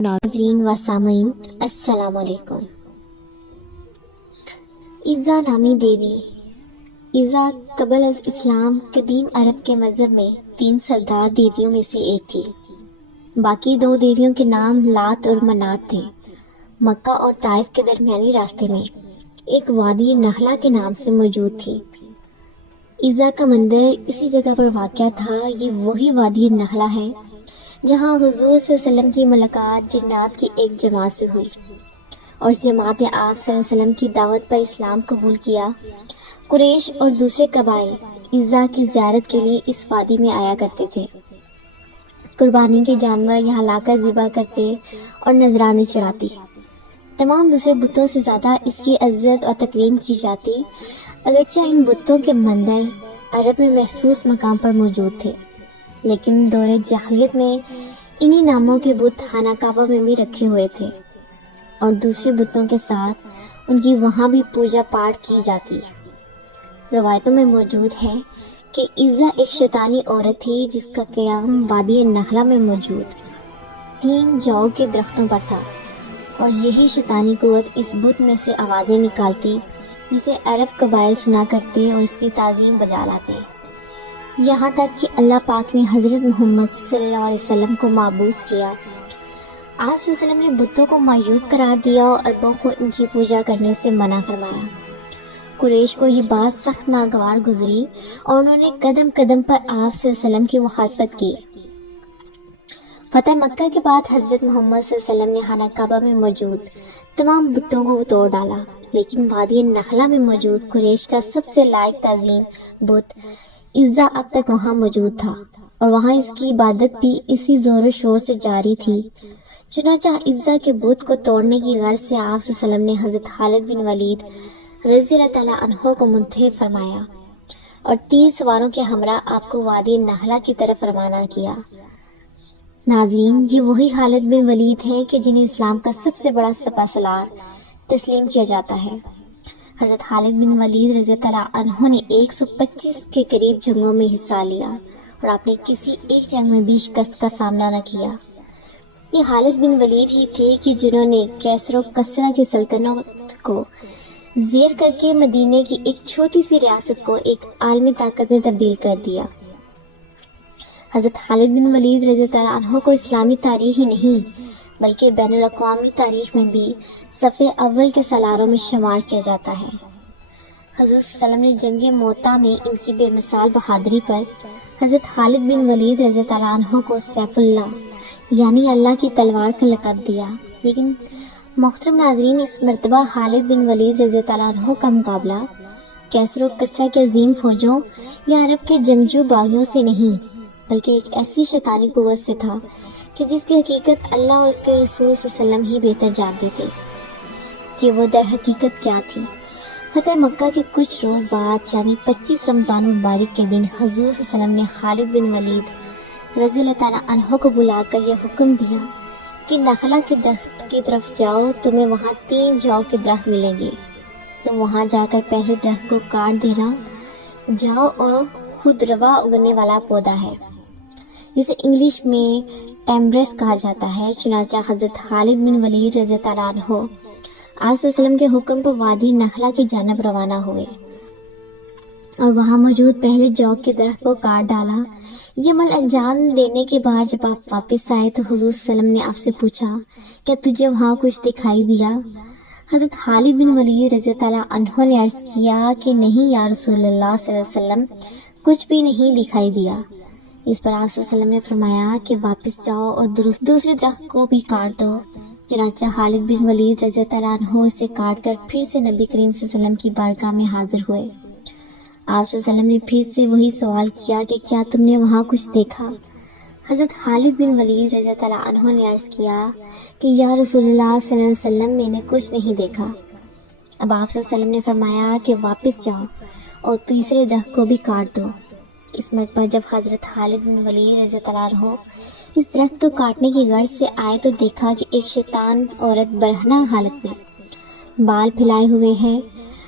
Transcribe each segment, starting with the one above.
ناظرین و سامعین السلام علیکم۔ عزا نامی دیوی عزا قبل از اسلام قدیم عرب کے مذہب میں 3 سردار دیویوں میں سے ایک تھی۔ باقی 2 دیویوں کے نام لات اور منات تھے۔ مکہ اور طائف کے درمیانی راستے میں ایک وادی نخلا کے نام سے موجود تھی۔ عزا کا مندر اسی جگہ پر واقع تھا۔ یہ وہی وادی نخلا ہے جہاں حضور صلی اللہ علیہ وسلم کی ملاقات جنات کی ایک جماعت سے ہوئی، اور اس جماعت نے آپ صلی اللہ علیہ وسلم کی دعوت پر اسلام قبول کیا۔ قریش اور دوسرے قبائل عزا کی زیارت کے لیے اس وادی میں آیا کرتے تھے۔ قربانی کے جانور یہاں لا کر ذبح کرتے اور نذرانے چڑھاتی۔ تمام دوسرے بتوں سے زیادہ اس کی عزت اور تکریم کی جاتی، اگرچہ ان بتوں کے مندر عرب میں مخصوص مقام پر موجود تھے، لیکن دور جاہلیت میں انہی ناموں کے بت خانہ کعبہ میں بھی رکھے ہوئے تھے، اور دوسرے بتوں کے ساتھ ان کی وہاں بھی پوجا پاٹ کی جاتی۔ روایتوں میں موجود ہے کہ عزا ایک شیطانی عورت تھی جس کا قیام وادی نخلا میں موجود 3 جو کے درختوں پر تھا، اور یہی شیطانی قوت اس بت میں سے آوازیں نکالتی جسے عرب قبائل سنا کرتے اور اس کی تعظیم بجا لاتے، یہاں تک کہ اللہ پاک نے حضرت محمد صلی اللہ علیہ وسلم کو مابعوث کیا۔ آپ صلی اللہ علیہ وسلم نے بتوں کو معیوب قرار دیا اور عربوں کو ان کی پوجا کرنے سے منع فرمایا۔ قریش کو یہ بات سخت ناگوار گزری اور انہوں نے قدم قدم پر آپ صلی اللہ علیہ وسلم کی مخالفت کی۔ فتح مکہ کے بعد حضرت محمد صلی اللہ علیہ وسلم نے خانہ کعبہ میں موجود تمام بتوں کو توڑ ڈالا، لیکن وادی نخلا میں موجود قریش کا سب سے لائق تعظیم بت عزا اب تک وہاں موجود تھا، اور وہاں اس کی عبادت بھی اسی زور و شور سے جاری تھی۔ چنانچہ عزا کے بت کو توڑنے کی غرض سے آپ صلی اللہ علیہ وسلم نے حضرت خالد بن ولید رضی اللہ تعالیٰ عنہ کو منتخب فرمایا اور 30 سواروں کے ہمراہ آپ کو وادی نخلا کی طرف روانہ کیا۔ ناظرین، یہ وہی خالد بن ولید ہیں کہ جنہیں اسلام کا سب سے بڑا سپہ سالار تسلیم کیا جاتا ہے۔ حضرت خالد بن ولید رضی اللہ عنہ نے 125 کے قریب جنگوں میں حصہ لیا، اور آپ نے کسی ایک جنگ میں بھی شکست کا سامنا نہ کیا۔ یہ خالد بن ولید ہی تھے کہ جنہوں نے کیسر و کسرا کی سلطنت کو زیر کر کے مدینے کی ایک چھوٹی سی ریاست کو ایک عالمی طاقت میں تبدیل کر دیا۔ حضرت خالد بن ولید رضی اللہ عنہ کو اسلامی تاریخ ہی نہیں بلکہ بین الاقوامی تاریخ میں بھی صف اول کے سالاروں میں شمار کیا جاتا ہے۔ حضور صلی اللہ علیہ وسلم نے جنگ موتا میں ان کی بے مثال بہادری پر حضرت خالد بن ولید رضی اللہ عنہ کو سیف اللہ یعنی اللہ کی تلوار کا لقب دیا۔ لیکن محترم ناظرین، اس مرتبہ خالد بن ولید رضی اللہ عنہ کا مقابلہ کیسر و کسرا کے عظیم فوجوں یا عرب کے جنگجو باغیوں سے نہیں بلکہ ایک ایسی شیطانی قوت سے تھا کہ جس کی حقیقت اللہ اور اس کے رسول صلی اللہ علیہ وسلم ہی بہتر جانتے تھے کہ وہ در حقیقت کیا تھی۔ فتح مکہ کے کچھ روز بعد یعنی 25 رمضان مبارک کے دن حضور صلی اللہ علیہ وسلم نے خالد بن ولید رضی اللہ تعالیٰ عنہ کو بلا کر یہ حکم دیا کہ نخلا کے درخت کی طرف جاؤ، تمہیں وہاں 3 جو کے درخت ملیں گے، تم وہاں جا کر پہلے درخت کو کاٹ دینا، جاؤ اور خود روا اگنے والا پودا ہے جسے انگلش میں ٹیمبرس کہا جاتا ہے۔ چنانچہ حضرت خالد بن ولید رضی اللہ عنہ آپ صلی اللہ علیہ وسلم کے حکم پر وادی نخلا کی جانب روانہ ہوئے اور وہاں موجود پہلے جو کے درخت کو کاٹ ڈالا۔ یہ عمل انجام دینے کے بعد جب آپ واپس آئے تو حضور صلی اللہ علیہ وسلم نے آپ سے پوچھا، کیا تجھے وہاں کچھ دکھائی دیا؟ حضرت خالد بن ولید رضی اللہ عنہ نے عرض کیا کہ نہیں یا رسول اللہ صلی اللہ علیہ وسلم، کچھ بھی نہیں دکھائی دیا۔ اس پر آپ صلی اللہ علیہ وسلم نے فرمایا کہ واپس جاؤ اور دوسرے درخت کو بھی کاٹ دو۔ چنانچہ خالد بن ولید رضی اللہ عنہ اسے کاٹ کر پھر سے نبی کریم صلی اللہ علیہ وسلم کی بارگاہ میں حاضر ہوئے۔ آپ صلی اللہ علیہ وسلم نے پھر سے وہی سوال کیا کہ کیا تم نے وہاں کچھ دیکھا؟ حضرت خالد بن ولید رضی اللہ عنہ نے عرض کیا کہ یا رسول اللہ صلی اللہ علیہ وسلم، میں نے کچھ نہیں دیکھا۔ اب آپ صلی اللہ علیہ وسلم نے فرمایا کہ واپس جاؤ اور تیسرے درخت کو بھی کاٹ دو۔ اس مرتبہ جب حضرت خالد بن ولید رضی اللہ عنہ اس درخت کو کاٹنے کی غرض سے آئے تو دیکھا کہ ایک شیطان عورت برہنہ حالت میں بال پھیلائے ہوئے ہے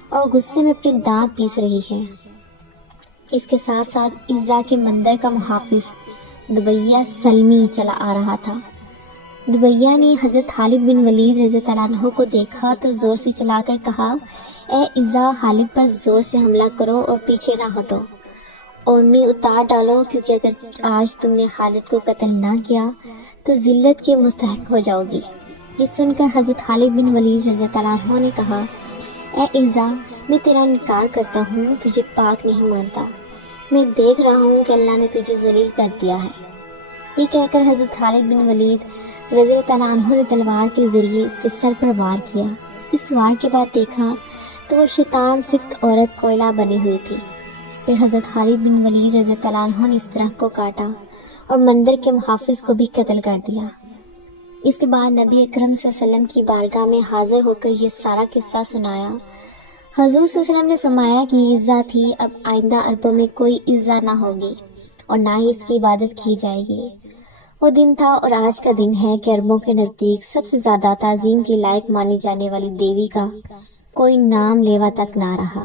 اور غصے میں اپنے دانت پیس رہی ہے۔ اس کے ساتھ ساتھ عزا کے مندر کا محافظ دبیہ سلمی چلا آ رہا تھا۔ دبیہ نے حضرت خالد بن ولید رضی اللہ عنہ کو دیکھا تو زور سے چلا کر کہا، اے عزا، خالد پر زور سے حملہ کرو اور پیچھے نہ ہٹو، اوڑھنی اتار ڈالو، کیونکہ اگر آج تم نے خالد کو قتل نہ کیا تو ذلت کے مستحق ہو جاؤ گی۔ یہ سن کر حضرت خالد بن ولید رضی اللہ عنہ نے کہا، اے عزا، میں تیرا انکار کرتا ہوں، تجھے پاک نہیں مانتا، میں دیکھ رہا ہوں کہ اللہ نے تجھے ذلیل کر دیا ہے۔ یہ کہہ کر حضرت خالد بن ولید رضی اللہ عنہ نے تلوار کے ذریعے اس کے سر پر وار کیا۔ اس وار کے بعد دیکھا تو وہ شیطان صفت عورت کوئلہ بنی ہوئی تھی۔ پھر حضرت خالد بن ولید رضی اللہ عنہ نے اس طرح کو کاٹا اور مندر کے محافظ کو بھی قتل کر دیا۔ اس کے بعد نبی اکرم صلی اللہ علیہ وسلم کی بارگاہ میں حاضر ہو کر یہ سارا قصہ سنایا۔ حضور صلی اللہ علیہ وسلم نے فرمایا کہ یہ عزا تھی، اب آئندہ عربوں میں کوئی عزا نہ ہوگی اور نہ ہی اس کی عبادت کی جائے گی۔ وہ دن تھا اور آج کا دن ہے کہ عربوں کے نزدیک سب سے زیادہ تعظیم کے لائق مانی جانے والی دیوی کا کوئی نام لیوا تک نہ رہا۔